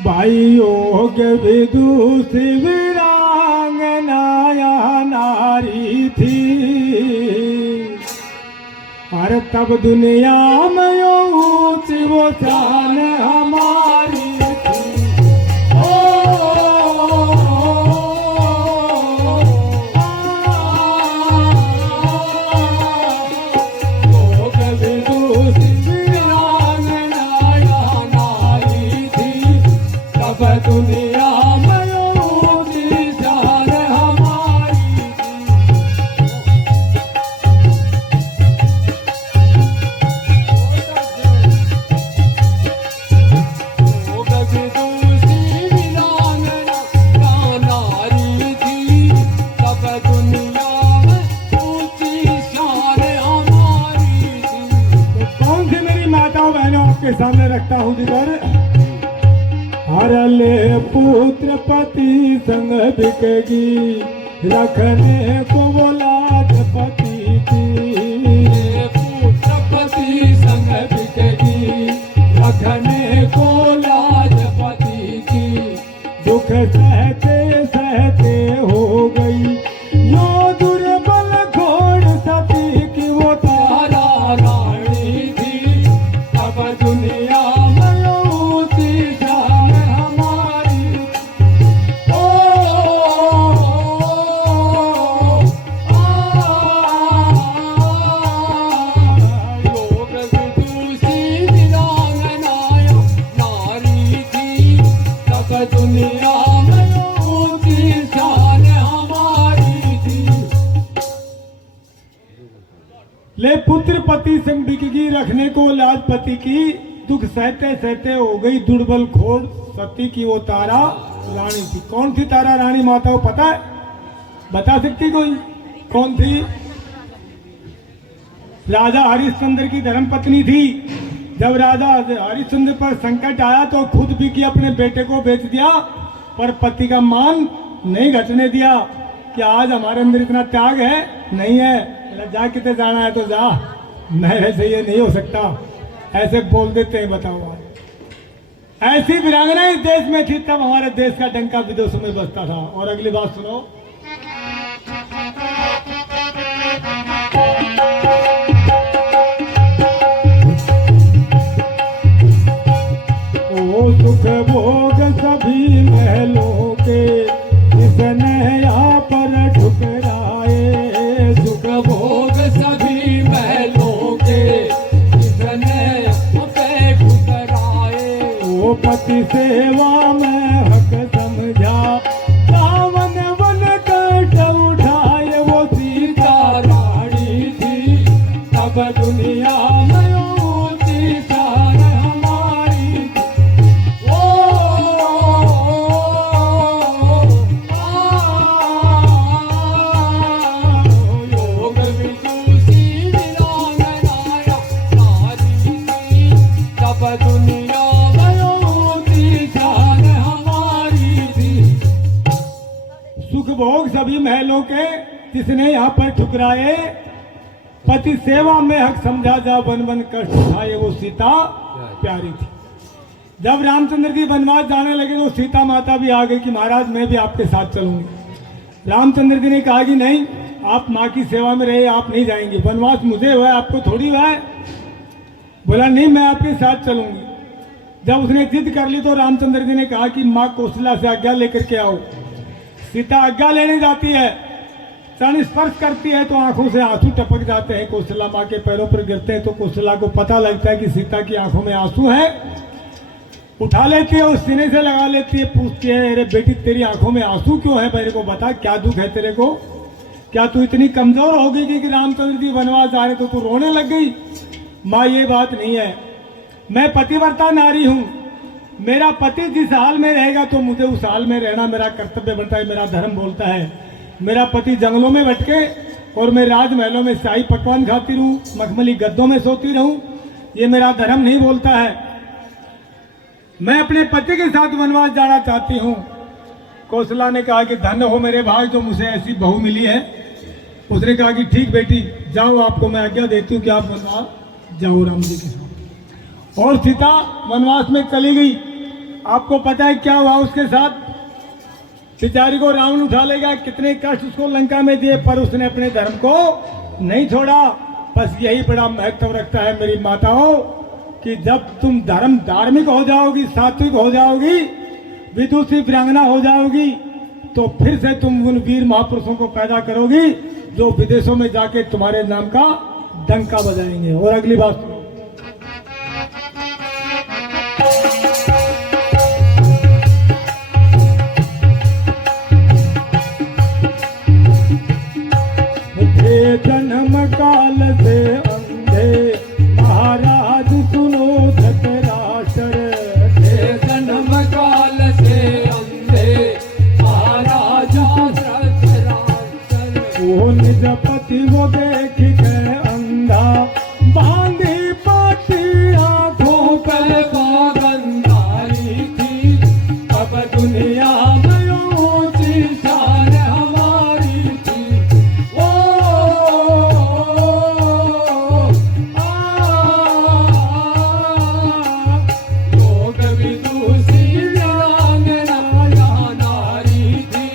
भाई योग विदुष वीरांगनाया नारी थी, और तब दुनिया में ऊंची वो शान हमारी थी। योग विदुष वीरांगनाया नारी थी, तब दुनिया में ऊंची शान हमारी के सामने रखता हूँ जिधर। हर ले पुत्र पति संग बिकेगी, रखने को बोलाद पति की। पुत्र पति संग बिकेगी, रखने को लाज पति की। दुख सहते सहते हो गई यो दुर्बल घोड़ सती की, वो तारा रानी थी, अब दुनिया में ऊंची शान हमारी। योग विदुषी वीरांगनाया नारी थी, तब दुनिया में ऊंची शान हमारी थी। ले पुत्र पति संग बिकेगी, रखने को लाज पति की। दुख सहते सहते हो गई दुर्बल घोड़ सती की, वो तारा रानी थी। कौन थी तारा रानी माता को पता है? बता सकती कोई कौन थी? राजा हरिश्चंद्र की धर्मपत्नी थी। जब राजा हरिश्चंद्र पर संकट आया तो खुद भी कि अपने बेटे को बेच दिया, पर पति का मान नहीं घटने दिया। कि आज हमारे अंदर इतना त्याग है? नहीं है। जा कितने जाना है तो जा, मेरे से ये नहीं हो सकता, ऐसे बोल देते हैं। बताओ, ऐसी वीरांगना इस देश में थी, तब हमारे देश का डंका विदेशों में बजता था। और अगली बात सुनो। ओ सुख भोग सभी महलों के, जिसने यहाँ पर ठुकराए। सुख भोग सभी महलों के, जिसने यहाँ पे ठुकराए। वो पति सेवा में हक समझा, रावण वन कट उठाए। वो सीता रानी थी, तब दुनिया में ऊंची शान हमारी। योग विदुषी वीरांगनाया नारी थी, तब दुनिया में ऊंची शान हमारी थी। सुख भोग सभी महलों के, जिसने यहाँ पर ठुकराए। पति सेवा में हक समझा, जा वन वन कष्ट उठाए। वो सीता प्यारी थी। जब रामचंद्र जी वनवास जाने लगे तो सीता माता भी आ गई कि महाराज मैं भी आपके साथ चलूंगी। रामचंद्र जी ने कहा कि नहीं, आप माँ की सेवा में रहे, आप नहीं जाएंगे। वनवास मुझे हुआ है, आपको थोड़ी हुआ है। बोला नहीं, मैं आपके साथ चलूंगी। जब उसने जिद कर ली तो रामचंद्र जी ने कहा कि माँ कौशल्या से आज्ञा लेकर के आओ। सीता आज्ञा लेने जाती है, चरण स्पर्श करती है तो आंखों से आंसू टपक जाते हैं। कौशल्या माँ के पैरों पर गिरते हैं तो कौशल्या को पता लगता है कि सीता की आंखों में आंसू है। उठा लेती है और सीने से लगा लेती है, पूछती है अरे बेटी तेरी आंखों में आंसू क्यों है, मेरे को बता क्या दुख है तेरे को? क्या तू इतनी कमजोर हो गई कि रामचंद्र जी वनवास जा रहे तो तू रोने लग गई? माँ ये बात नहीं है, मैं पतिव्रता नारी हूँ। मेरा पति जिस हाल में रहेगा तो मुझे उस हाल में रहना मेरा कर्तव्य बनता है, मेरा धर्म बोलता है। मेरा पति जंगलों में भटके और मैं राजमहलों में शाही पकवान खाती रहूं, मखमली गद्दों में सोती रहूं, ये मेरा धर्म नहीं बोलता है। मैं अपने पति के साथ वनवास जाना चाहती हूँ। कौशला ने कहा कि धन्य हो मेरे भाई, जो मुझे ऐसी बहू मिली है। उसने कहा कि ठीक बेटी जाओ, आपको मैं आज्ञा देती हूँ कि आप वनवास जाओ राम जी के साथ। और सीता वनवास में चली गई। आपको पता है क्या हुआ उसके साथ? बेचारी को रावण उठा लेगा, कितने कष्ट उसको लंका में दिए, पर उसने अपने धर्म को नहीं छोड़ा। बस यही बड़ा महत्व रखता है मेरी माताओं, कि जब तुम धार्मिक हो जाओगी, सात्विक हो जाओगी, विदुषी वीरांगना हो जाओगी, तो फिर से तुम उन वीर महापुरुषों को पैदा करोगी जो विदेशों में जाके तुम्हारे नाम का डंका बजाएंगे। और अगली बात सुनो। जन्म काल से अंधे महाराज सुनो धृतराष्ट्र। जन्म काल से अंधे महाराज धृतराष्ट्र। वो निज पति वो देख के अंधा, बांधी पाटी आंखों पर गंधारी थी, अब दुनिया में ऊंची शान हमारी थी। योग विदुषी वीरांगना यहाँ नारी थी,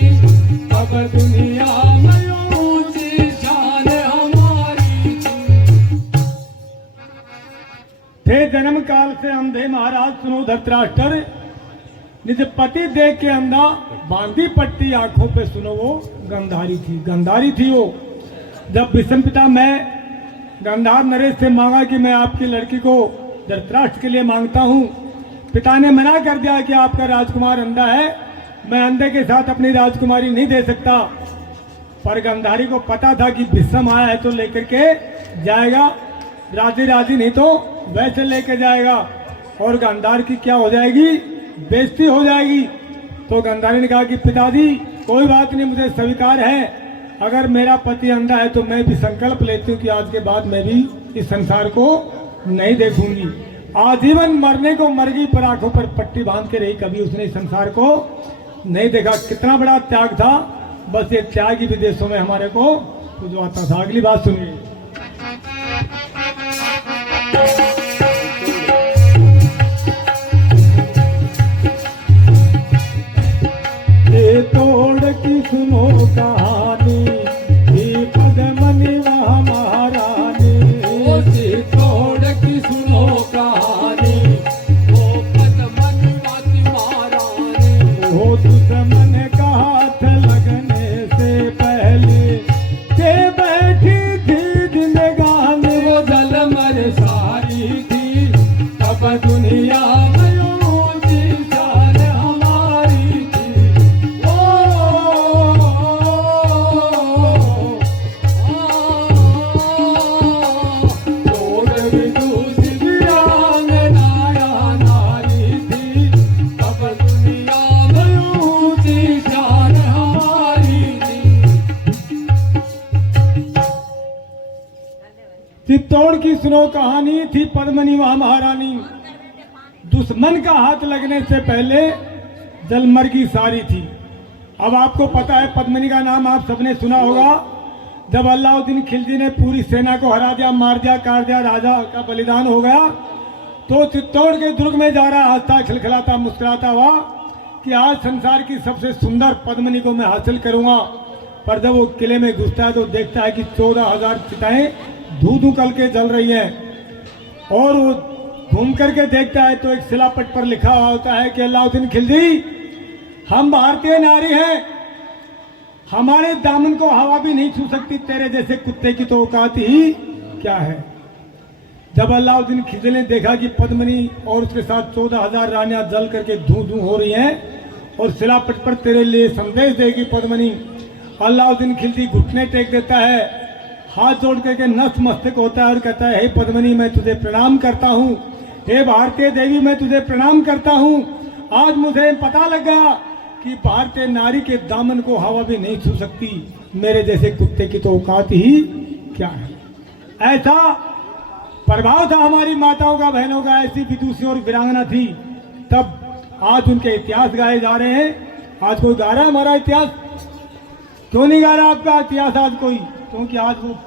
अब दुनिया में ऊंची शान हमारी थी। थे जन्म काल से अंधे महाराज सुनो धृतराष्ट्र। निज पति देख के अंधा, बांधी पट्टी आंखों पे सुनो वो गंधारी थी। गंधारी थी वो। जब भीष्म पिता मैं गंधार नरेश से मांगा कि मैं आपकी लड़की को धृतराष्ट्र के लिए मांगता हूँ, पिता ने मना कर दिया कि आपका राजकुमार अंधा है, मैं अंधे के साथ अपनी राजकुमारी नहीं दे सकता। पर गंधारी को पता था कि भीष्म आया है तो लेकर के जाएगा, राजी राजी नहीं तो वैसे लेके जाएगा, और गंधार की क्या हो जाएगी? बेइज्जती हो जाएगी। तो गंधारी ने कहा कि पिताजी कोई बात नहीं, मुझे स्वीकार है। अगर मेरा पति अंधा है तो मैं भी संकल्प लेती हूँ कि आज के बाद मैं भी इस संसार को नहीं देखूंगी। आजीवन मरने को मर गई, पर आंखों पर पट्टी बांध के रही, कभी उसने इस संसार को नहीं देखा। कितना बड़ा त्याग था। बस ये त्याग ही विदेशों में हमारे को जो आता था। अगली बात सुनिए। ये तोड़ की सुनो कहानी, ये पद्मनी वहाँ महारानी। ओ तोड़ की सुनो कहानी, वो पद्मनी माती महारानी। वो दुश्मन का हाथ लगने से पहले के बैठी थी जिंदगानी। वो झलमर सारी थी, तब दुनिया में ऊंची शान हमारी थी। योग विदुषी वीरांगना यहाँ नारी थी, तब दुनिया में ऊंची शान हमारी थी। चित्तौड़ की सुनो कहानी, थी पद्मनी वहाँ महारानी। दुश्मन का हाथ लगने से पहले जलमर की सारी थी। अब आपको पता है पद्मनी का नाम आप सबने सुना होगा। जब अलाउद्दीन खिलजी ने पूरी सेना को हरा दिया, मार दिया, काट दिया, राजा का बलिदान हो गया, तो चित्तौड़ के दुर्ग में जा रहा, हंसता खिलखिलाता मुस्कुराता हुआ कि आज संसार की सबसे सुंदर पद्मनी को मैं हासिल करूंगा। पर जब वो किले में घुसता है तो देखता है कि 14,000 चिताएं धू धू करके जल रही हैं, और वो घूम करके देखता है तो एक शिलापट पर लिखा हुआ होता है कि अलाउद्दीन खिलजी, हम भारतीय नारी हैं, हमारे दामन को हवा भी नहीं छू सकती, तेरे जैसे कुत्ते की तो औकात ही क्या है। जब अलाउद्दीन खिलजी ने देखा कि पद्मनी और उसके साथ 14,000 रानियां जल करके धू धू हो रही हैं और शिलापट पर तेरे लिए संदेश देगी पद्मनी, अलाउद्दीन खिलजी घुटने टेक देता है, हाथ जोड़ करके नतमस्तक होता है और कहता है, हे पद्मनी मैं तुझे प्रणाम करता हूँ, हे भारतीय देवी मैं तुझे प्रणाम करता हूँ। आज मुझे पता लग गया कि भारतीय नारी के दामन को हवा भी नहीं छू सकती, मेरे जैसे कुत्ते की तो औकात ही क्या है। ऐसा प्रभाव था हमारी माताओं का, बहनों का, ऐसी विदुषी और वीरांगना थी। तब आज उनके इतिहास गाए जा रहे हैं। आज कोई गा रहा है हमारा इतिहास? क्यों नहीं गा रहा आपका इतिहास आज कोई? क्योंकि आज वो